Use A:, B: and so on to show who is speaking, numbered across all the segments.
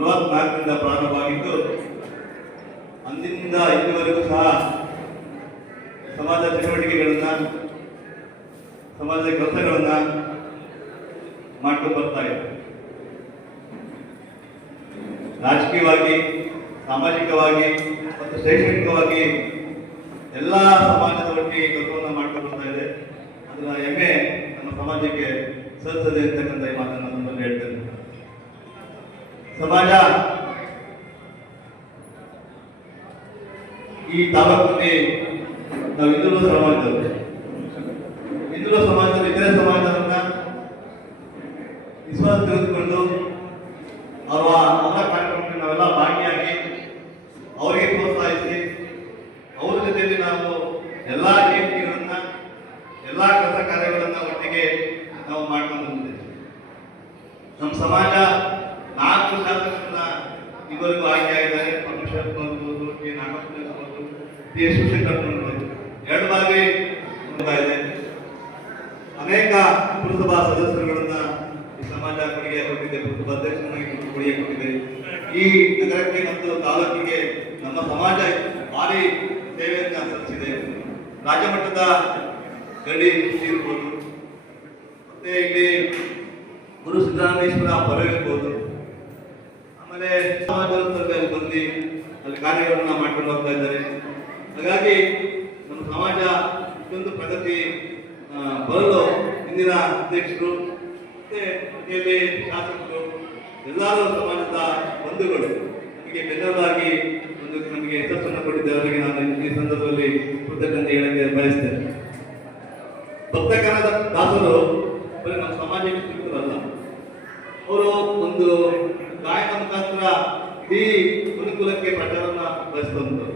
A: ನಲವತ್ನಾಲ್ಕರಿಂದ ಪ್ರಾರಂಭವಾಗಿದ್ದು, ಅಂದಿನಿಂದ ಇಲ್ಲಿವರೆಗೂ ಸಹ ಸಮಾಜ ಚಟುವಟಿಕೆಗಳನ್ನ ಸಮಾಜದ ಕೆಲಸಗಳನ್ನ ಮಾಡ್ಕೊಂಡು ಬರ್ತಾ ಇದೆ. ರಾಜಕೀಯವಾಗಿ, ಸಾಮಾಜಿಕವಾಗಿ ಮತ್ತು ಶೈಕ್ಷಣಿಕವಾಗಿ ಎಲ್ಲ ಸಮಾಜದ ಒಟ್ಟಿಗೆ ಕೆಲಸವನ್ನು ಮಾಡ್ಕೊಂಡು ಬರ್ತಾ ಇದೆ. ಅದರ ಹೆಮ್ಮೆ ನಮ್ಮ ಸಮಾಜಕ್ಕೆ ಸಲ್ಲಿಸದೆ ಅಂತಕ್ಕಂಥ ಈ ಮಾತನ್ನು ಹೇಳ್ತೇನೆ. ಸಮಾಜ ಈ ತಾಲೂಕಿನಲ್ಲಿ ನಾವು ಹಿಂದುಳಿದ ಸಮಾಜದವರು. ಹಿಂದುಳಿದ ಸಮಾಜದ ಇತರೆ ಸಮಾಜವನ್ನ ವಿಶ್ವಾಸ ತೆಗೆದುಕೊಂಡು ಅವರ ಅವರ ಕಾರ್ಯಕ್ರಮಕ್ಕೆ ನಾವೆಲ್ಲ ಭಾಗಿಯಾಗಿ ಅವರಿಗೆ ಪ್ರೋತ್ಸಾಹಿಸಿ ಅವ್ರ ಜೊತೆಯಲ್ಲಿ ನಾವು ಎಲ್ಲ ನೀತಿಗಳನ್ನ ಎಲ್ಲ ಕೆಲಸ ಕಾರ್ಯಗಳನ್ನ ಒಟ್ಟಿಗೆ ನಾವು ಮಾಡ್ಕೊಂಡು ಬಂದಿದ್ದೇವೆ ನಮ್ಮ ಸಮಾಜ ನಾಲ್ಕು ಶಾಸಕರನ್ನ ಇವರೆಗೂ ಆಯ್ಕೆಯಾಗಿದ್ದಾರೆ ಪರಮೇಶ್ವರ್ ನೋಡ್ಬೋದು ಕೆ ನಾಗಪ್ಪ ನೋಡ್ಬೋದು ಟಿ ಎಸ್ ಶಿವಶಂಕರ್ ನೋಡ್ಬೋದು ಎರಡು ಬಾರಿ ಬರ್ತಾ ಇದೆ ಅನೇಕ ಪುರಸಭಾ ಸದಸ್ಯರುಗಳನ್ನ ಈ ಸಮಾಜ ಕೊಡುಗೆ ಕೊಟ್ಟಿದೆ ಪುರಸಭಾ ಅಧ್ಯಕ್ಷನಾಗಿ ಕೊಡುಗೆ ಕೊಟ್ಟಿದೆ ಈ ನಗರಕ್ಕೆ ಮತ್ತು ತಾಲೂಕಿಗೆ ನಮ್ಮ ಸಮಾಜ ಭಾರಿ ಸೇವೆಯನ್ನ ಸಲ್ಲಿಸಿದೆ ರಾಜ್ಯ ಮಟ್ಟದ ಗಡಿ ಇರ್ಬೋದು ಮತ್ತೆ ಇಲ್ಲಿ ಗುರು ಸಿದ್ದರಾಮೇಶ್ವರ ಹೊರಗಿರ್ಬೋದು ಆಮೇಲೆ ಸಮಾಜದಲ್ಲಿ ಬಂದು ಅಲ್ಲಿ ಕಾರ್ಯಗಳನ್ನ ಮಾಡ್ಕೊಂಡು ಹೋಗ್ತಾ ಇದ್ದಾರೆ. ಹಾಗಾಗಿ ನಮ್ಮ ಸಮಾಜ ಇಷ್ಟೊಂದು ಪ್ರಗತಿ ಬರಲು ಇಂದಿನ ಅಧ್ಯಕ್ಷರು, ಮತ್ತೆ ಇಲ್ಲಿ ಶಾಸಕರು, ಎಲ್ಲರೂ ಸಮಾಜದ ಬಂಧುಗಳು. ನಮಗೆ ಬೆನ್ನಲಾಗಿ ಒಂದು ನಮಗೆ ಯಶಸ್ಸನ್ನು ಕೊಟ್ಟಿದ್ದವರಿಗೆ ನಾನು ಈ ಸಂದರ್ಭದಲ್ಲಿ ಕೃತಜ್ಞತೆ ಹೇಳಕ್ಕೆ ಬಯಸ್ತೇನೆ. ಭಕ್ತಕನದ ದಾಸರು ಬರೀ ನಮ್ಮ ಸಮಾಜಕ್ಕೆ ಸಿಗ್ತಾರಲ್ಲ ಅವರು ಒಂದು ಗಾಯನ ಮುಖಾಂತರ ಇಡೀ ಕುಲಕ್ಕೆ ಪ್ರಚಾರವನ್ನ ಬಯಸ್ತಂಥವ್ರು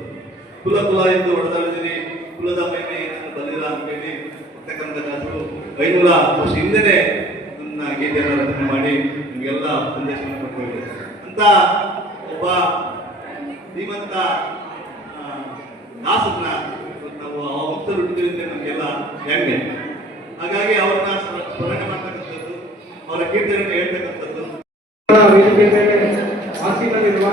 A: ಕುಲ ಕುಲ ಎಂದು ಹೊಡೆದಾಡಿದ್ದೀನಿ ಕುಲದ ಮೇಲೆ ಏನನ್ನು ಬಂದಿಲ್ಲ ಅಂತೇಳಿ ಅಂತಕ್ಕಂಥ ಜನರು ಐನೂರ ವರ್ಷ ಹಿಂದೆ ನನ್ನ ಗೀತೆಯನ್ನು ರಚನೆ ಮಾಡಿ ನಿಮಗೆಲ್ಲ ಸಂದೇಶವನ್ನು ಕೊಟ್ಟಿದ್ದಾರೆ. ಅಂತ ಒಬ್ಬ ಶ್ರೀಮಂತ ದಾಸನ ನಾವು ಆ ವಂಶರು ಹುಟ್ಟಿದ್ರಿಂದ ನಮಗೆಲ್ಲ ಹೆಮ್ಮೆ. ಹಾಗಾಗಿ ಅವ್ರನ್ನ ಸ್ಮರಣೆ ಅವರ ಕೀರ್ತನೆಯನ್ನು ಹೇಳ್ತಕ್ಕಂಥದ್ದು
B: ವೇದಿಕೆ ಮೇಲೆ ಆಸೀನಲ್ಲಿರುವ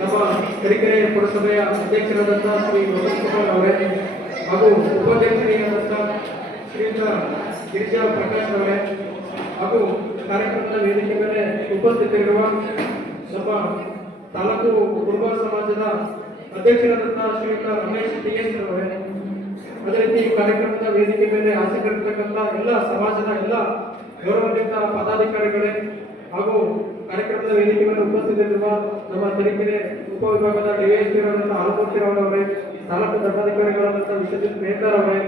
B: ನಮ್ಮ ತರೀಕೆರೆ ಪುರಸಭೆಯ ಅಧ್ಯಕ್ಷರಾದಂತಹ ಶ್ರೀ ಕುಮಾರ್ ಅವರೇ ಹಾಗೂ ಉಪಾಧ್ಯಕ್ಷರಾದಂತಹ ಶ್ರೀಯುತ ಗಿರಿಜಾ ಪ್ರಕಾಶ್ ಅವರೇ ಹಾಗೂ ಕಾರ್ಯಕ್ರಮದ ವೇದಿಕೆ ಮೇಲೆ ಉಪಸ್ಥಿತರಿರುವ ನಮ್ಮ ತಾಲೂಕು ಕುರುಬ ಸಮಾಜದ ಅಧ್ಯಕ್ಷರಾದಂತಹ ಶ್ರೀಯುತ ರಮೇಶ್ ಟಿ ಎಸ್ ಅವರೇ ಈ ಕಾರ್ಯಕ್ರಮದ ವೇದಿಕೆ ಮೇಲೆ ಆಸಕ್ತರಿರ್ತಕ್ಕಂಥ ಎಲ್ಲ ಸಮಾಜದ ಎಲ್ಲ ಗೌರವಾನ್ವಿತ ಪದಾಧಿಕಾರಿಗಳೇ ಹಾಗೂ ಕಾರ್ಯಕ್ರಮದ ವೇದಿಕೆ ಮೇಲೆ ಉಪಸ್ಥಿತರಿರುವ ನಮ್ಮ ತರೀಕೆರೆ ಉಪವಿಭಾಗದ ವಿಭಾಗದ ಅವರಾದಂತಹ ಆಲಮೂರ್ತಿರವರವರೇ ತಾಲೂಕು ದಂಡಾಧಿಕಾರಿಗಳಾದಂತಹ ವಿಶ್ವಜಿತ್ ಮೇಕರ್ ಅವರೇ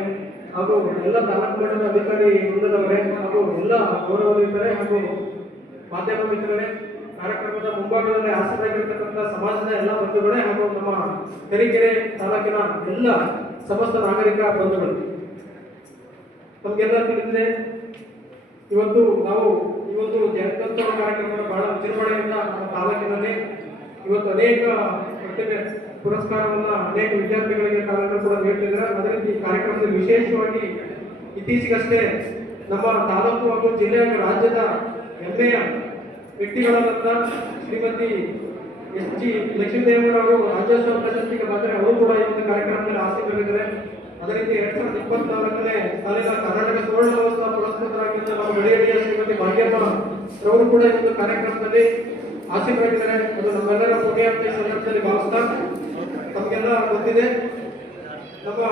B: ಹಾಗೂ ಎಲ್ಲ ತಾಲೂಕು ಮಟ್ಟದ ಅಧಿಕಾರಿ ವೃಂದದವರೇ ಹಾಗೂ ಎಲ್ಲ ಗೌರವಾನ್ವಿತರೇ ಹಾಗೂ ಮಾಧ್ಯಮ ಮಿತ್ರರೇ, ಕಾರ್ಯಕ್ರಮದ ಮುಂಭಾಗದಲ್ಲಿ ಆಸಕ್ತರಾಗಿರ್ತಕ್ಕಂಥ ಸಮಾಜದ ಎಲ್ಲ ಬಂಧುಗಳೇ ಹಾಗೂ ನಮ್ಮ ತರೀಕೆರೆ ತಾಲೂಕಿನ ಎಲ್ಲ ಸಮಸ್ತ ನಾಗರಿಕ ಬಂಧುಗಳು. ನಮಗೆಲ್ಲ ತಿಳಿದಿದೆ, ಇವತ್ತು ನಾವು ಈ ಒಂದು ಜಯಂತ್ಯೋತ್ಸವ ಕಾರ್ಯಕ್ರಮವನ್ನು ಬಹಳ ವಿಜೃಂಭಣೆಯಿಂದ ನಮ್ಮ ತಾಲೂಕಿನಲ್ಲಿ ಇವತ್ತು ಅನೇಕ ಪ್ರತಿಭೆ ಪುರಸ್ಕಾರವನ್ನು ಅನೇಕ ವಿದ್ಯಾರ್ಥಿಗಳಿಗೆ ತಾಲೂಕು ಕೂಡ ನೀಡ್ತಿದ್ದಾರೆ. ಅದೇ ರೀತಿ ಈ ಕಾರ್ಯಕ್ರಮದಲ್ಲಿ ವಿಶೇಷವಾಗಿ ಇತ್ತೀಚೆಗಷ್ಟೇ ನಮ್ಮ ತಾಲೂಕು ಹಾಗೂ ಜಿಲ್ಲೆ ಹಾಗೂ ರಾಜ್ಯದ ಹೆಮ್ಮೆಯ ವ್ಯಕ್ತಿಗಳಾದಂಥ ಶ್ರೀಮತಿ ಎಸ್ ಜಿ ಲಕ್ಷ್ಮೀದೇವರವರು ರಾಜ್ಯೋತ್ಸವ ಪ್ರಶಸ್ತಿಗೆ ಬಂದರೆ ಅವರು ಕೂಡ ಈ ಒಂದು ಕಾರ್ಯಕ್ರಮದಲ್ಲಿ ಆಸಕ್ತರಿದ್ದಾರೆ ಅದೇ ರೀತಿ ಎರಡ್ ಸಾವಿರದ ಇಪ್ಪತ್ನಾಲ್ಕನೇ ಸಾಲಿನ ಕರ್ನಾಟಕ ಸುವರ್ಣ ಮಹೋತ್ಸವ ಪುರಸ್ಕೃತರಾಗಿದ್ದ ನಮ್ಮ ಗಡಿಯಡಿಯ ಶ್ರೀಮತಿ ಭಾಗ್ಯಮ್ಮ ಅವರು ಕೂಡ ಈ ಒಂದು ಕಾರ್ಯಕ್ರಮದಲ್ಲಿ ಆಸಕ್ತರಾಗಿದ್ದಾರೆ ಅದು ನಮ್ಮೆಲ್ಲರ ಪುಣ್ಯ ಅಂತ ಈ ಸಂದರ್ಭದಲ್ಲಿ ಭಾವಿಸ್ತಾ ತಮಗೆಲ್ಲ ಗೊತ್ತಿದೆ. ನಮ್ಮ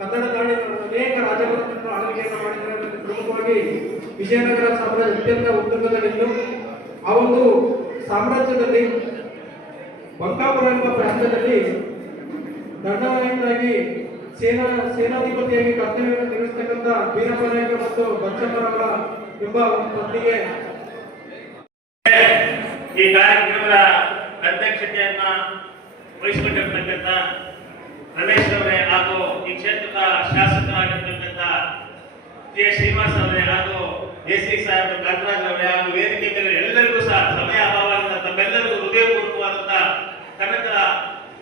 B: ಕನ್ನಡ ನಾಡಿನ ಅನೇಕ ರಾಜವಂಶಗಳನ್ನು ಆಳ್ವಿಕೆಯನ್ನು ಮಾಡಿದ್ದಾರೆ. ಪ್ರಮುಖವಾಗಿ ವಿಜಯನಗರ ಸಾಮ್ರಾಜ್ಯ ಅತ್ಯಂತ ಉತ್ತುಂಗದಲ್ಲಿದ್ದು, ಆ ಒಂದು ಸಾಮ್ರಾಜ್ಯದಲ್ಲಿ ಬಂಕಾಪುರ ಎಂಬ ಪ್ರಾಂತ್ಯದಲ್ಲಿ ದಂಡನಾಯಕರಾಗಿ ಸೇನಾ, ಸೇನಾಧಿಪತಿಯಾಗಿ ಕರ್ತವ್ಯವನ್ನು ನಿರ್ವಹಿಸತಕ್ಕಂತ ಬೀರಪ್ಪ ನಾಯಕ ಮತ್ತು ಬಚ್ಚಮ್ಮರವರ ಎಂಬ ಪತ್ನಿಗೆ
C: ಈ ಕಾರ್ಯಕ್ರಮದ ಅಧ್ಯಕ್ಷತೆಯನ್ನ ವಹಿಸಿಕೊಂಡಿರ್ತಕ್ಕಂಥ
D: ರಮೇಶ್ ಅವರೇ ಹಾಗೂ ಈ ಕ್ಷೇತ್ರದ ಶಾಸಕರಾಗಿರ್ತಕ್ಕಂಥ ಕೆ ಶ್ರೀನಿವಾಸ್ ಅವರೇ ಹಾಗೂ ಎಸ್ ಸಿ ಸಾಹೇಬ್ ಕಾಂತರಾಜ್ ಅವರೇ ಹಾಗೂ ವೇದಿಕೆ ಎಲ್ಲರಿಗೂ ಸಹ ಸಮಯ ಕನಕ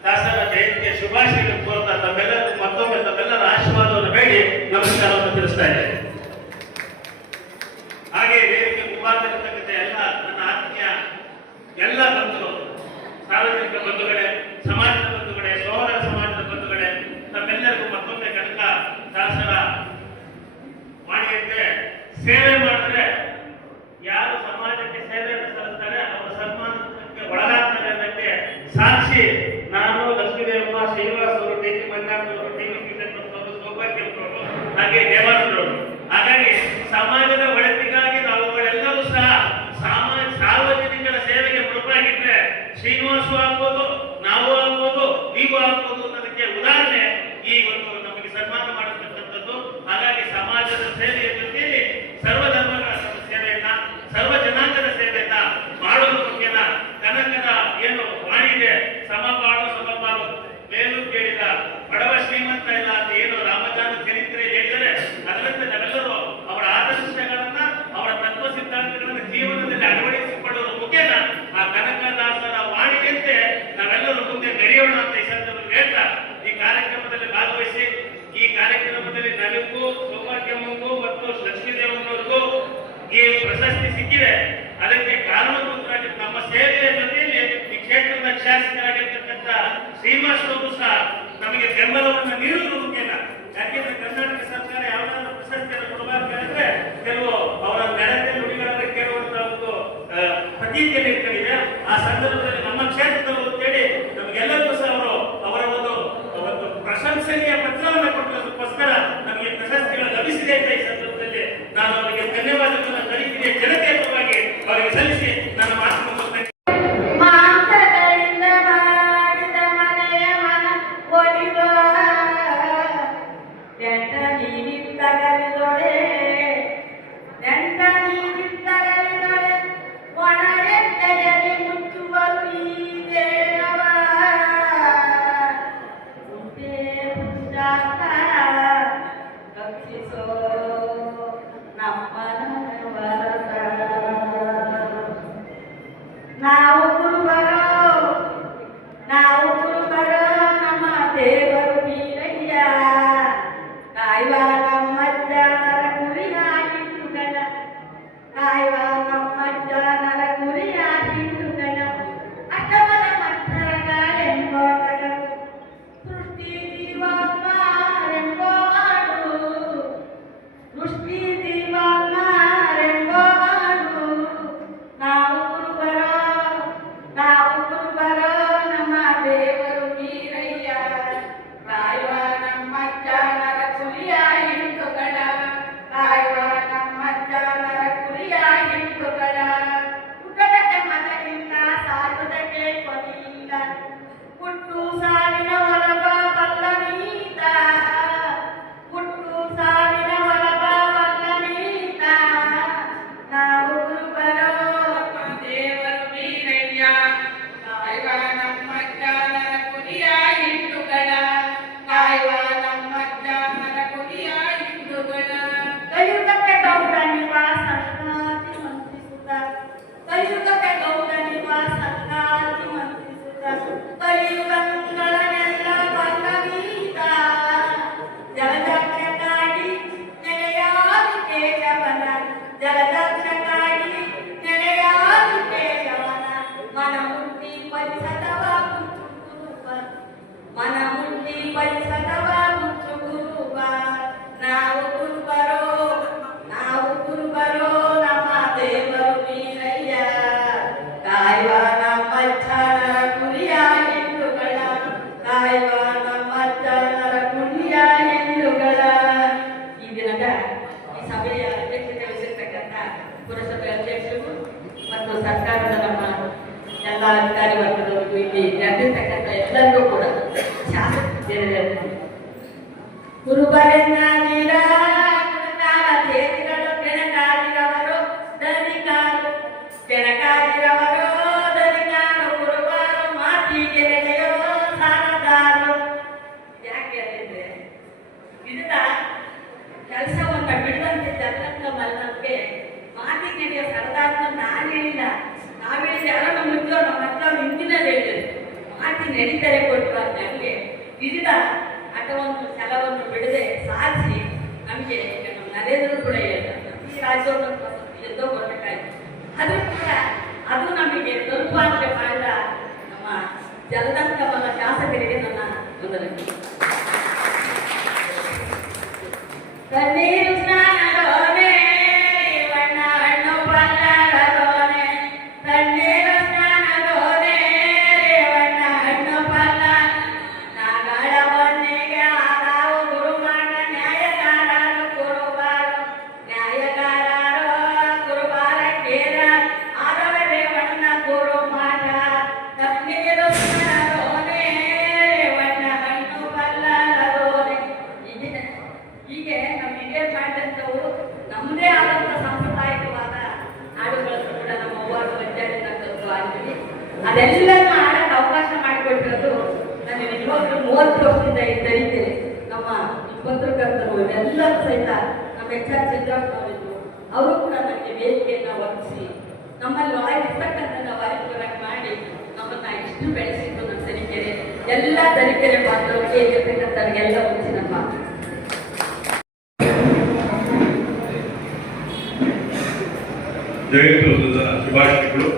D: ದಾಸರ ಜಯಂತಿಯ ಶುಭಾಶಯಗಳನ್ನು ಕೋರ್ತ ತಮ್ಮೆಲ್ಲರೂ ಮತ್ತೊಮ್ಮೆ ತಮ್ಮೆಲ್ಲರ ಆಶೀರ್ವಾದವನ್ನು ಬೇಡಿ. ನಮಸ್ಕಾರವನ್ನು ತಿಳಿಸ್ತಾ ಇದ್ದೇನೆ. ಹಾಗೆ ವೇದಿಕೆ ಮುಖಾಂತರ ಎಲ್ಲ ನನ್ನ ಆತ್ಮೀಯ ಎಲ್ಲ ಬಂಧುಗಳು, ಸಾರ್ವಜನಿಕ ಬಂಧುಗಳೇ ಅತಿ ಜನಕ್ಕೆ ಆ ಸಂದರ್ಭದಲ್ಲಿ So జలదండ వల్ల శ్వాస పెరిగిందన్నాను ಅದೆಲ್ಲನೂ ಆಡಕ್ಕೆ ಅವಕಾಶ ಮಾಡಿಕೊಟ್ಟಿರೋದು ನಾನು ನಿಜವಾಗ್ಲೂ ಮೂವತ್ತು ವರ್ಷದಿಂದ ಇದ್ದರಿದ್ದೇನೆ ನಮ್ಮ ಪತ್ರಕರ್ತರು ಎಲ್ಲರೂ ಸಹಿತ ನಮ್ಮ ಎಚ್ ಆರ್ ಚಂದ್ರಪ್ಪನವರಿದ್ರು ಅವರು ಕೂಡ ನನಗೆ ವೇದಿಕೆಯನ್ನು ಒದಗಿಸಿ, ನಮ್ಮಲ್ಲಿ ಇರ್ತಕ್ಕಂಥ ವಾರಿಪೂರಕ್ಕೆ ಮಾಡಿ ನಮ್ಮನ್ನ ಇಷ್ಟು ಬೆಳೆಸಿದ್ದು ನಮ್ಮ ತರೀಕೆರೆ ಎಲ್ಲ ತರೀಕೆರೆ ಪಾತ್ರವರಿಗೆ ಇರ್ತಕ್ಕಂಥವ್ರಿಗೆಲ್ಲ ಮುಂಚೆ ನಮ್ಮ
E: ಶುಭಾಶಯಗಳು.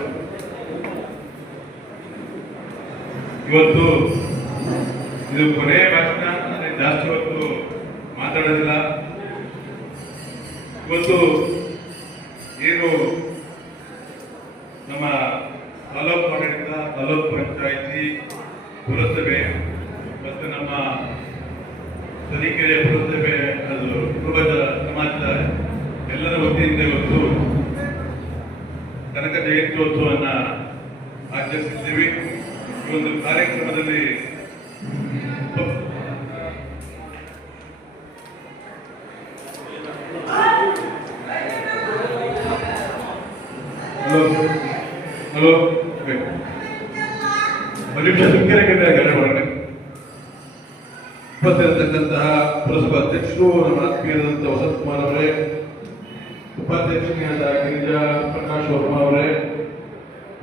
E: ಇವತ್ತು ಇದು ಕೊನೆಯ ಭಾಷಣ, ಅಂದ್ರೆ ಜಾಸ್ತಿ ಹೊತ್ತು ಮಾತಾಡೋದಿಲ್ಲ. ಇವತ್ತು ಏನು ನಮ್ಮ ತಾಲೂಕು ಆಡಳಿತ, ತಾಲೂಕು ಪಂಚಾಯಿತಿ, ಪುರಸಭೆ ಮತ್ತು ನಮ್ಮ ತರೀಕೆರೆ ಪುರಸಭೆ ಅದು ಕುಟುಂಬದ ಸಮಾಜದ ಎಲ್ಲರ ವತಿಯಿಂದ ಇವತ್ತು ಕನಕ ಜಯಂತ್ಯೋತ್ಸವನ್ನ ಆಚರಿಸಿದ್ದೀವಿ ಈ ಒಂದು ಕಾರ್ಯಕ್ರಮದಲ್ಲಿ ಹಲೋ ಹಲೋ ಒಂದು ನಿಮಿಷ ಸುಮ್ಕಿರಕ್ಕಿದ್ರೆ ಗಡೆ ಒಳಗಡೆ ಉಪಸ್ಥಿರತಕ್ಕಂತಹ ಪುರಸಭಾ ಆತ್ಮೀಯರಾದಂತಹ ವಸಂತ್ ಕುಮಾರ್ ಅವರೇ ಉಪಾಧ್ಯಕ್ಷರಾದ ಗಿರಿಜಾ ಪ್ರಕಾಶ್ ವರ್ಮಾ ಅವರೇ,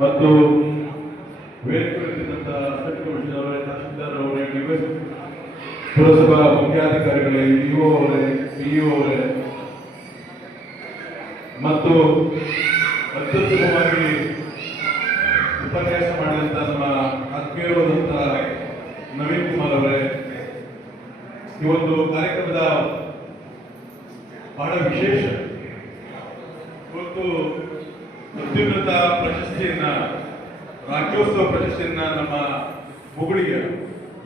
E: ಮತ್ತು ವೇದಿಕೆಯಲ್ಲಿದ್ದಂತಹ ಅಸಿಸ್ಟೆಂಟ್ ಕಮಿಷನರ್ ಅವರೇ, ತಹಶೀಲ್ದಾರ್ ಅವರೇ ಪುರಸಭಾ ಮುಖ್ಯಾಧಿಕಾರಿಗಳೇ ಇಒ ಅವರೇ ಪಿಇಒ ಅವರೇ, ಮತ್ತು ಅತ್ಯುತ್ತಮವಾಗಿ ಉಪನ್ಯಾಸ ಮಾಡಿದಂತ ನಮ್ಮ ಆತ್ಮೀಯರಾದಂಥ ನವೀನ್ ಕುಮಾರ್ ಅವರೇ, ಈ ಒಂದು ಕಾರ್ಯಕ್ರಮದ ಬಹಳ ವಿಶೇಷ. ಇವತ್ತು ಅತ್ಯುನ್ನತ ಪ್ರಶಸ್ತಿಯನ್ನ, ರಾಜ್ಯೋತ್ಸವ ಪ್ರಶಸ್ತಿಯನ್ನ ನಮ್ಮ ಹುಗುಳಿಯ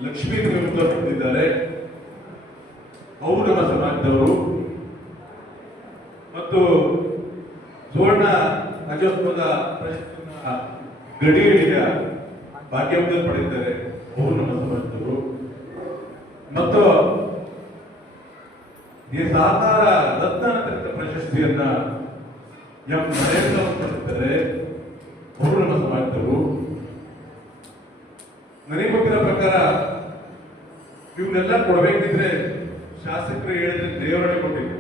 E: ಲಕ್ಷ್ಮೀ ದೇವತ ಬಂದಿದ್ದಾರೆ ಅವರು ನಮ್ಮ ಸಮಾಜದವರು. ಮತ್ತು ಸುವರ್ಣ ರಾಜ್ಯೋತ್ಸವದ ಪ್ರಶಸ್ತಿಯನ್ನ ಗಡಿಯಡಿಯ ಭಾಗ್ಯವನ್ನು ಪಡೆದಿದ್ದಾರೆ. ಅವರು ನಮ್ಮ ಸಮಾಜದವರು. ಮತ್ತು ಈ ಸಾಕಾರ ರತ್ನ ಅಂತಕ್ಕಂಥ ಪ್ರಶಸ್ತಿಯನ್ನ ಎಂ ನರೇಂದ್ರ ಪಡೆದಿದ್ದಾರೆ ನಮ್ಮ ನನಗೆ ಗೊತ್ತಿರೋ ಪ್ರಕಾರ ಇವನ್ನೆಲ್ಲ ಕೊಡಬೇಕಿದ್ರೆ ಶಾಸಕರು ಹೇಳಿದ್ರೆ ದೇವರೇ ಕೊಟ್ಟಿದ್ರು.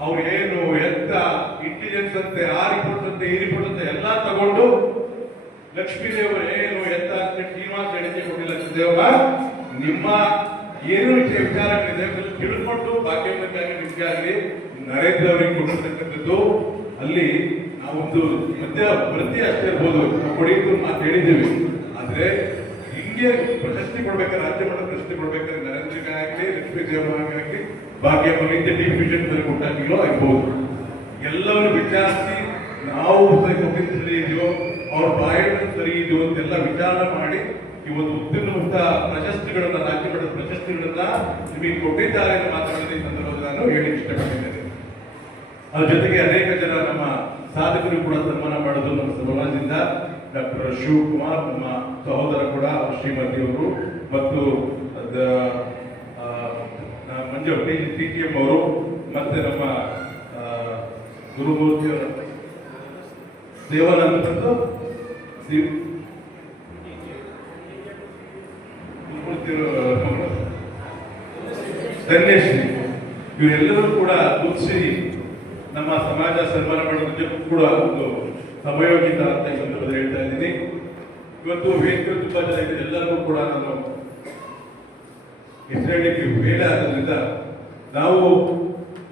E: ಅವ್ರು ಏನು ಎತ್ತ ಇಂಟೆಲಿಜೆನ್ಸ್ ಅಂತೆ ಆ ರಿಪೋರ್ಟ್ ಅಂತೆ ಈ ಎಲ್ಲ ತಗೊಂಡು ಲಕ್ಷ್ಮೀ ದೇವರು ಏನು ಎತ್ತ ಅಂತ ಶ್ರೀನಿವಾಸ ಹೇಳಿಕೆ ಕೊಟ್ಟಿಲ್ಲ ದೇವ ನಿಮ್ಮ ಏನು ವಿಷಯ ವಿಚಾರಗಳಿದೆ ತಿಳ್ಕೊಂಡು ನಿಮ್ಗೆ ಆಗಲಿ ನರೇಂದ್ರ ಅವರಿಗೆ ಕೊಟ್ಟಿರ್ತಕ್ಕಂಥದ್ದು, ಅಲ್ಲಿ ನಾವೊಂದು ಮಧ್ಯ ವೃತ್ತಿ ಅಷ್ಟೇ ಇರ್ಬೋದು ಕೊಡಿದ್ದು ಮಾತು ಹೇಳಿದ್ದೀವಿ. ಆದ್ರೆ ಹಿಂಗೆ ಪ್ರಶಸ್ತಿ ಕೊಡ್ಬೇಕಾದ್ರೆ, ರಾಜ್ಯ ಮಟ್ಟದ ಪ್ರಶಸ್ತಿ ಕೊಡ್ಬೇಕಾದ್ರೆ ನರೇಂದ್ರಗೆ ಆಗಲಿ, ಲಕ್ಷ್ಮೀ ದೇವರಾಗಲಿ ಭಾಗ್ಯವಾಗಿ ವಿಷನ್ ಕೊಟ್ಟಾಗಿಲೋ ಆಗ್ಬೋದು. ಎಲ್ಲವನ್ನು ವಿಚಾರಿಸಿ ನಾವು ಸರಿ ಇದೆಯೋ, ಅವ್ರ ಬಾಯಿ ಸರಿ ಇದೆಯೋ ಅಂತೆಲ್ಲ ವಿಚಾರ ಮಾಡಿ ಈ ಒಂದು ಉತ್ತೀರ್ಣವಂತ ಪ್ರಶಸ್ತಿಗಳನ್ನ ರಾಜ್ಯ ಮಟ್ಟದ ಪ್ರಶಸ್ತಿಗಳನ್ನ ನಿಮಗೆ ಕೊಟ್ಟಿದ್ದಾರೆ ಅಂತ ಮಾತನಾಡಿದ ಈ ಸಂದರ್ಭದಲ್ಲಿ ನಾನು ಹೇಳಿ ಇಷ್ಟಪಟ್ಟಿದ್ದೇನೆ ಅದ್ರ ಜೊತೆಗೆ ಅನೇಕ ಜನ ನಮ್ಮ ಸಾಧಕರು ಕೂಡ ಸನ್ಮಾನ ಮಾಡೋದು ನಮ್ಮ ಸಮಾಜದಿಂದ. ಡಾಕ್ಟರ್ ಶಿವಕುಮಾರ್ ನಮ್ಮ ಸಹೋದರ ಕೂಡ ಶ್ರೀಮತಿಯವರು ಮತ್ತು ಅದ- ಆ, ನ- ಮಂಜು ಟಿ ಟಿ ಎಂ ಅವರು ಮತ್ತೆ ನಮ್ಮ ಗುರುಮೂರ್ತಿಯವರ ಗುರುಮೂರ್ತಿ ಅವರ ದೇವಾನಂದ ಮತ್ತು ದಿ- ಗುರುಮೂರ್ತಿ ಅವರ ಧನ್ಯಶ್ರೀ. ಇವರೆಲ್ಲರೂ ಕೂಡ ಗುರುತಿಸಿ ನಮ್ಮ ಸಮಾಜ ಸನ್ಮಾನ ಮಾಡೋದ್ರ ಕೂಡ ಒಂದು ಸಮಯೋಚಿತ ಅಂತ ಈ ಸಂದರ್ಭದಲ್ಲಿ ಹೇಳ್ತಾ ಇದ್ದೀನಿ. ಇವತ್ತು ವೇದಿಕೆ ತುಂಬಾ ಜನ ಇದೆ ಎಲ್ಲರಿಗೂ ಕೂಡ ನಾನು ಹೆಸರೇಳಿಕೆ ಬೇಡ ಆದ್ರಿಂದ ನಾವು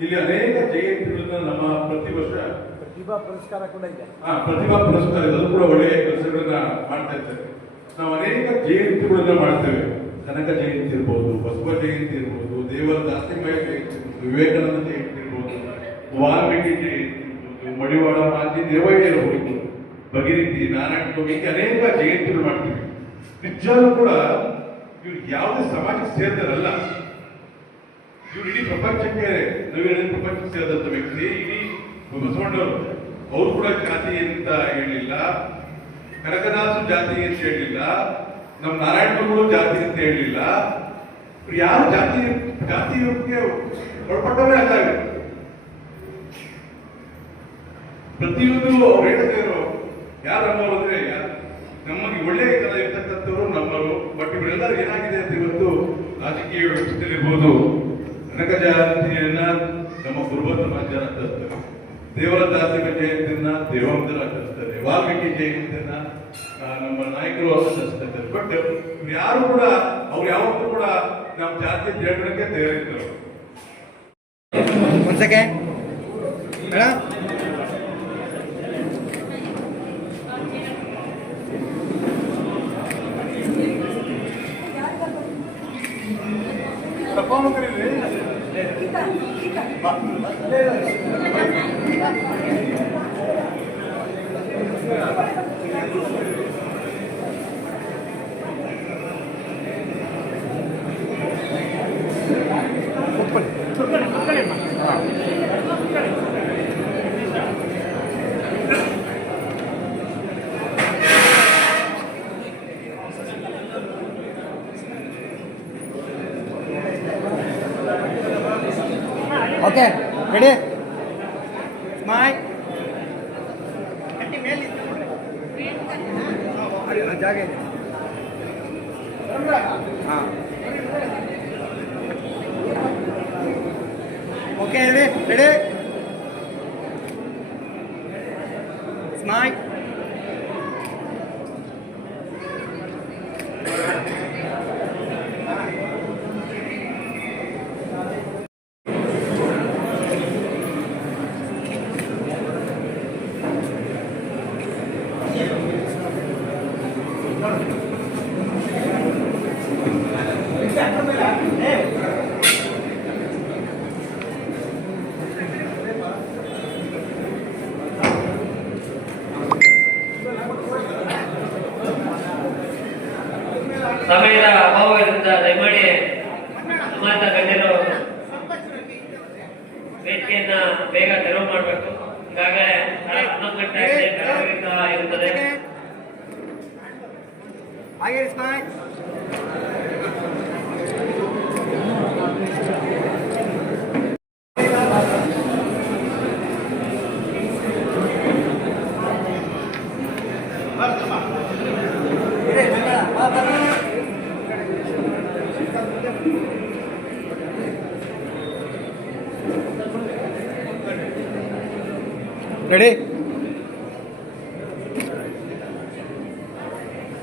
E: ಇಲ್ಲಿ ಅನೇಕ ಜಯಂತಿಗಳನ್ನ ನಮ್ಮ ಪ್ರತಿ ವರ್ಷ
F: ಪ್ರತಿಭಾ ಪುರಸ್ಕಾರ ಕೂಡ ಇದೆ.
E: ಹಾ ಪ್ರತಿಭಾ ಪುರಸ್ಕಾರ ಇದೆ. ಅದು ಕೂಡ ಒಳ್ಳೆಯ ಕೆಲಸಗಳನ್ನ ಮಾಡ್ತಾ ಇರ್ತೇವೆ ನಾವು ಅನೇಕ ಜಯಂತಿಗಳನ್ನ ಮಾಡ್ತೇವೆ. ಕನಕ ಜಯಂತಿ ಇರ್ಬೋದು, ಬಸವ ಜಯಂತಿ ಇರ್ಬೋದು, ದೇವರ ದಾಸಿಮಯ ಜಯಂತಿ ವಿವೇಕಾನಂದ ಜಯಂತಿ ಇರ್ಬೋದು, ವಾಲ್ಮೀಕಿ ಜಯಂತಿ ಇರ್ಬೋದು, ಮಡಿವಾಳ ಮಾಜಿ ದೇವಯ್ಯ ಇರ್ಬೋದು ಭಗೀರಥಿ, ನಾರಾಯಣ ಹೀಗೆ ಅನೇಕ ಜಯಂತಿಗಳು ಮಾಡ್ತೀವಿ. ನಿಜವಾಗ್ಲೂ ಕೂಡ ಇವ್ರು ಯಾವುದೇ ಸಮಾಜಕ್ಕೆ ಸೇರಿದರಲ್ಲ. ಇವ್ರು ಇಡೀ ಪ್ರಪಂಚಕ್ಕೆ ನವೀನ ಪ್ರಪಂಚಕ್ಕೆ ಸೇರಿದಂಥ ವ್ಯಕ್ತಿ, ಇಡೀ ಬಸವಣ್ಣವರು. ಅವರು ಕೂಡ ಜಾತಿ ಅಂತ ಹೇಳಿಲ್ಲ. ಕನಕದಾಸು ಜಾತಿ ಅಂತ ಹೇಳಿಲ್ಲ. ನಮ್ಮ ನಾರಾಯಣಗಳು ಜಾತಿ ಅಂತ ಹೇಳಲಿಲ್ಲ. ಯಾರು ಜಾತಿ ಜಾತಿಗೆ ಒಳಪಟ್ಟವೇ ಅಲ್ಲ ಪ್ರತಿಯೊಂದು ಅವ್ರು ಹೇಳ್ತಿದ್ರು ಯಾರು ನಮ್ಮವರು ಅಂದ್ರೆ ನಮಗೆ ಒಳ್ಳೆಯ ಕಲ ಇರ್ತಕ್ಕಂಥವ್ರು ನಮ್ಮರು ಬಟ್ ಇವರೆಲ್ಲರೂ ಏನಾಗಿದೆ ಅಂತ ಇವತ್ತು ರಾಜಕೀಯ ವ್ಯವಸ್ಥೆಯಲ್ಲಿರ್ಬೋದು ಕನಕ ಜಯಂತಿಯನ್ನ ನಮ್ಮ ಪೂರ್ವ ಸಮಾಜ ದೇವರ ದಾಸಿಕ ಜಯಂತಿಯನ್ನ ದೇವಾಂತರ ಆಚರಿಸ್ತಾರೆ ವಾಲ್ಮೀಕಿ ಜಯಂತಿಯನ್ನ ನಮ್ಮ ನಾಯಕರು ಆಚರಿಸ್ತಾರೆ. ಬಟ್ ಯಾರು ಕೂಡ ಅವ್ರು ಯಾವತ್ತೂ ಕೂಡ ನಮ್ಮ ಜಾತಿ ಜಯಗಳಿಗೆ ತಯಾರಿದ್ರು
G: One Thank you. Ready?
H: Ready? ಸಮಾಜ ಗಣ್ಯರು ವೇದಿಕೆಯನ್ನ ಬೇಗ ತೆರವು ಮಾಡಬೇಕು. ಈಗಾಗಲೇ ಹನ್ನೊಂದು ಗಂಟೆ ಇರುತ್ತದೆ
G: ಹಾಗೆ ಸ್ಮೈಲ್ ರೆಡಿ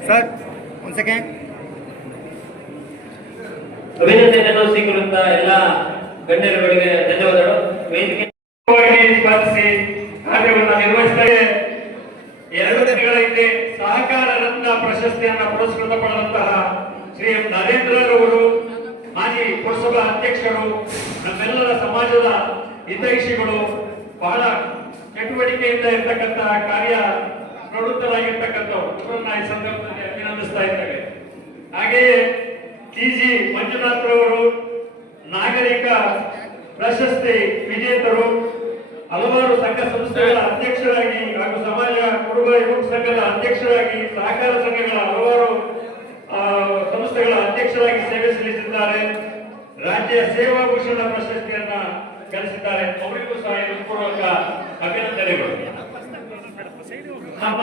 G: ಸರ್ ಸೆಕೆಂಡ್
H: ಅಭಿನಂದನೆಯನ್ನು ಸ್ವೀಕರಿಸಿದ ಎಲ್ಲ ಗಣ್ಯರುಗಳಿಗೆ ಧನ್ಯವಾದಗಳು. ವೇದಿಕೆ
I: ಸ್ಪರ್ಧಿಸಿ ಕಾರ್ಯವನ್ನು ನಿರ್ವಹಿಸ್ತಾರೆ ಎರಡು ದಿನಗಳ ಹಿಂದೆ ಸಹಕಾರ ರತ್ನ ಪ್ರಶಸ್ತಿಯನ್ನ ಪುರಸ್ಕೃತ ಪಡೆದಂತಹ ಶ್ರೀ ಎಂ ನರೇಂದ್ರರವರು ಮಾಜಿ ಪುರಸಭಾ ಅಧ್ಯಕ್ಷರು ನಮ್ಮೆಲ್ಲರ ಸಮಾಜದ ಹಿತೈಷಿಗಳು ಬಹಳ ಚಟುವಟಿಕೆಯಿಂದ ಇರತಕ್ಕಂತಹ ಕಾರ್ಯ ಪ್ರವೃತ್ತರಾಗಿರ್ತಕ್ಕಂಥವ್ರು. ಈ ಸಂದರ್ಭದಲ್ಲಿ ಅಭಿನಂದಿಸ್ತಾ ಇದ್ದೇವೆ. ಹಾಗೆಯೇ ಟಿ ಜಿ ಮಂಜುನಾಥ್ರವರು ನಾಗರಿಕ ಪ್ರಶಸ್ತಿ ವಿಜೇತರು, ಹಲವಾರು ಸಂಘ ಸಂಸ್ಥೆಗಳ ಅಧ್ಯಕ್ಷರಾಗಿ ಹಾಗೂ ಸಮಾಜ ಕುರುಬ ಯುವಕ ಸಂಘದ ಅಧ್ಯಕ್ಷರಾಗಿ, ಸಹಕಾರ ಸಂಘಗಳ ಹಲವಾರು ಸಂಸ್ಥೆಗಳ ಅಧ್ಯಕ್ಷರಾಗಿ ಸೇವೆ ಸಲ್ಲಿಸಿದ್ದಾರೆ. ರಾಜ್ಯ ಸೇವಾ ಭೂಷಣ ಪ್ರಶಸ್ತಿಯನ್ನ ಗಳಿಸಿದ್ದಾರೆ. ಅವರಿಗೂ ಸಹ ಹೃತ್ಪೂರ್ವಕ ಅಭಿನಂದನೆಗಳು. ನಮ್ಮ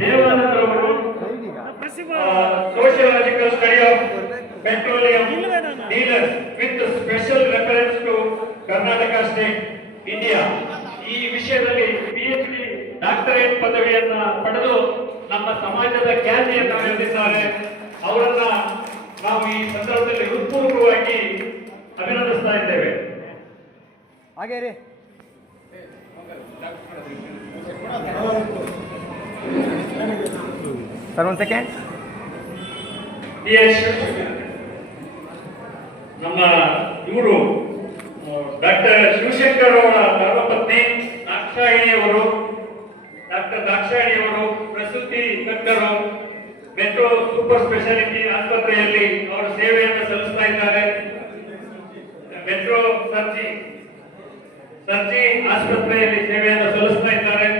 I: ದೇವಾನಂದರವರು sociological study of petroleum dealers with special reference to Karnataka state, India. ಈ ವಿಷಯದಲ್ಲಿ ಪಿ ಎಚ್ ಡಿ ಡಾಕ್ಟರೇಟ್ ಪದವಿಯನ್ನ ಪಡೆದು ನಮ್ಮ ಸಮಾಜದ ಖ್ಯಾತಿಯನ್ನು ಬೆಳೆದಿದ್ದಾರೆ ಅವರನ್ನ ನಾವು ಈ ಸಂದರ್ಭದಲ್ಲಿ ಹೃತ್ಪೂರ್ವಕವಾಗಿ ಅಭಿನಂದಿಸ್ತಾ ಇದ್ದೇವೆ.
G: ಹಾಗೆ ರೀ ಸರ್ ಒಂದು ಸೆಕೆಂಡ್
I: ಯಶ್ ನಮ್ಮ ಇವರು ಡಾಕ್ಟರ್ ಶಿವಶಂಕರ್ ಅವರ ಧರ್ಮಪತ್ನಿ ದಾಕ್ಷಾಯಿಣಿಯವರು, ಡಾಕ್ಟರ್ ದಾಕ್ಷಾಯಿಣಿಯವರು ಪ್ರಸೂತಿ ತಜ್ಞರು ಮೆಟ್ರೋ ಸೂಪರ್ ಸ್ಪೆಷಾಲಿಟಿ ಆಸ್ಪತ್ರೆಯಲ್ಲಿ ಅವರ ಸೇವೆಯನ್ನು ಸಲ್ಲಿಸ್ತಾ ಇದ್ದಾರೆ. ಮೆಟ್ರೋ ಸರ್ಜಿ ಸರ್ಜಿ ಆಸ್ಪತ್ರೆಯಲ್ಲಿ ಸೇವೆಯನ್ನು ಸಲ್ಲಿಸ್ತಾ ಇದ್ದಾರೆ.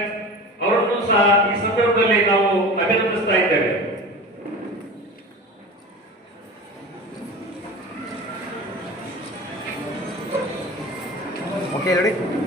I: Taylor